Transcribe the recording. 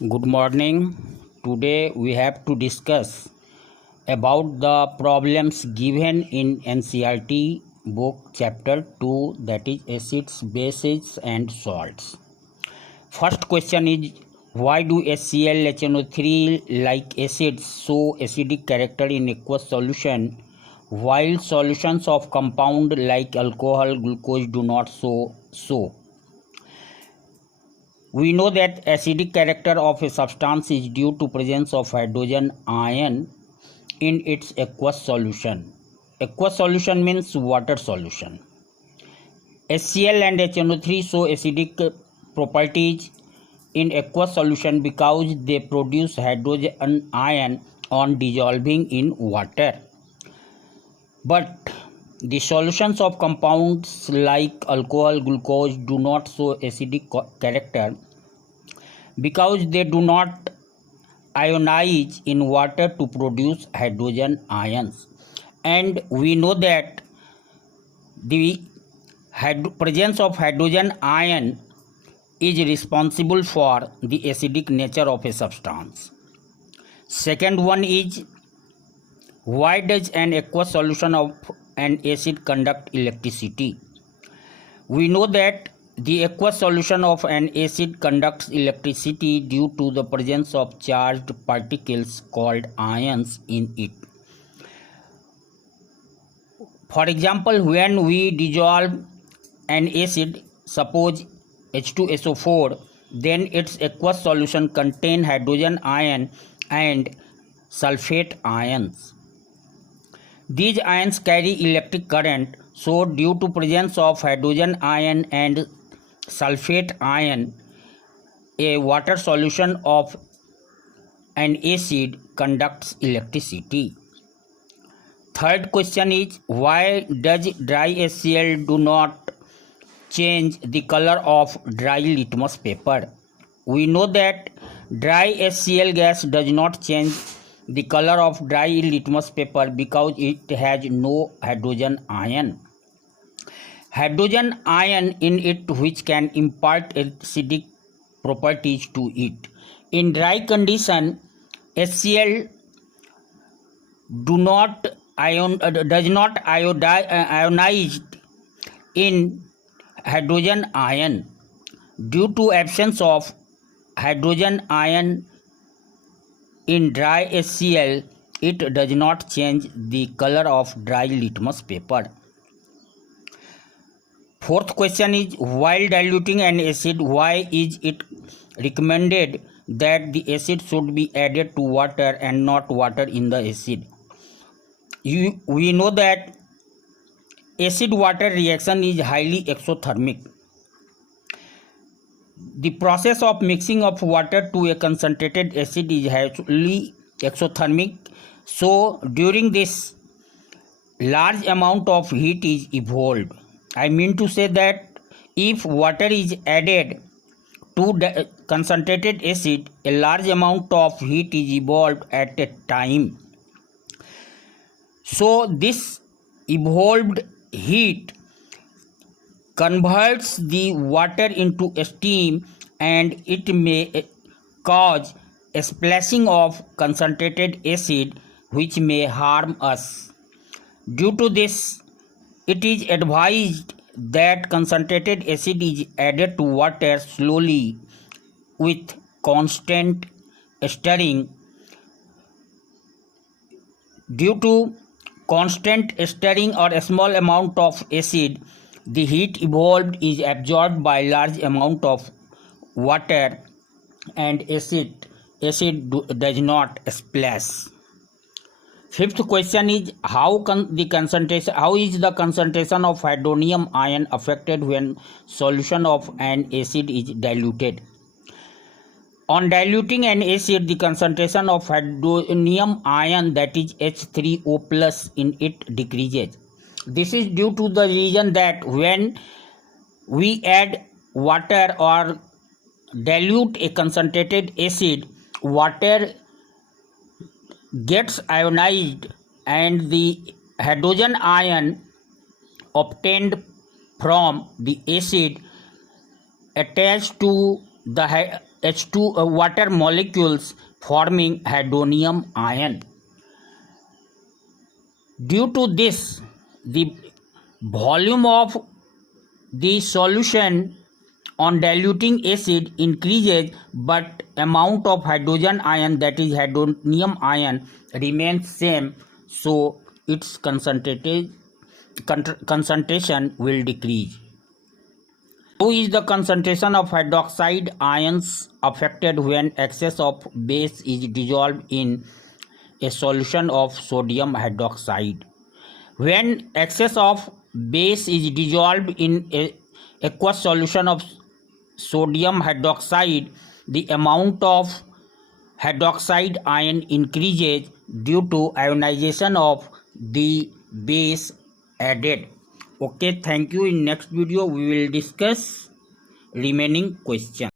Good morning. Today we have to discuss about the problems given in NCERT book chapter 2, that is acids, bases and salts. First question is, why do HCl, HNO3 like acids show acidic character in aqueous solution while solutions of compound like alcohol, glucose do not show so? We know that acidic character of a substance is due to presence of hydrogen ion in its aqueous solution. Aqueous solution means water solution. HCl and HNO3 show acidic properties in aqueous solution because they produce hydrogen ion on dissolving in water. But the solutions of compounds like alcohol, glucose do not show acidic character because they do not ionize in water to produce hydrogen ions. And we know that the presence of hydrogen ion is responsible for the acidic nature of a substance. Second one is, why does an aqueous solution of an acid conduct electricity? We know that the aqueous solution of an acid conducts electricity due to the presence of charged particles called ions in it. For example, when we dissolve an acid, suppose H2SO4, then its aqueous solution contains hydrogen ion and sulfate ions. These ions carry electric current, so due to presence of hydrogen ion and sulfate ion, a water solution of an acid conducts electricity. Third question is, why does dry HCl do not change the color of dry litmus paper? We know that dry HCl gas does not change the color of dry litmus paper because it has no hydrogen ion. Hydrogen ion in it which can impart acidic properties to it. In dry condition, HCl does not ionize in hydrogen ion. Due to absence of hydrogen ion in dry HCl, it does not change the color of dry litmus paper. Fourth question is, while diluting an acid, why is it recommended that the acid should be added to water and not water in the acid? We know that acid-water reaction is highly exothermic. The process of mixing of water to a concentrated acid is highly exothermic. So during this, large amount of heat is evolved. I mean to say that if water is added to the concentrated acid, a large amount of heat is evolved at a time. So this evolved heat converts the water into steam and it may cause a splashing of concentrated acid which may harm us. Due to this, it is advised that concentrated acid is added to water slowly with constant stirring. Due to constant stirring or a small amount of acid, the heat evolved is absorbed by large amount of water and acid does not splash. Fifth question is, how is the concentration of hydronium ion affected when solution of an acid is diluted? On diluting an acid, the concentration of hydronium ion, that is H3O plus, in it decreases. This is due to the reason that when we add water or dilute a concentrated acid, water gets ionized and the hydrogen ion obtained from the acid attached to the H2 water molecules forming hydronium ion. Due to this, the volume of the solution on diluting acid increases, but amount of hydrogen ion, that is hydronium ion, remains same, so its concentration will decrease. How is the concentration of hydroxide ions affected when excess of base is dissolved in a solution of sodium hydroxide? When excess of base is dissolved in a aqueous solution of sodium hydroxide, the amount of hydroxide ion increases due to ionization of the base added. Okay, thank you. In next video we will discuss remaining question.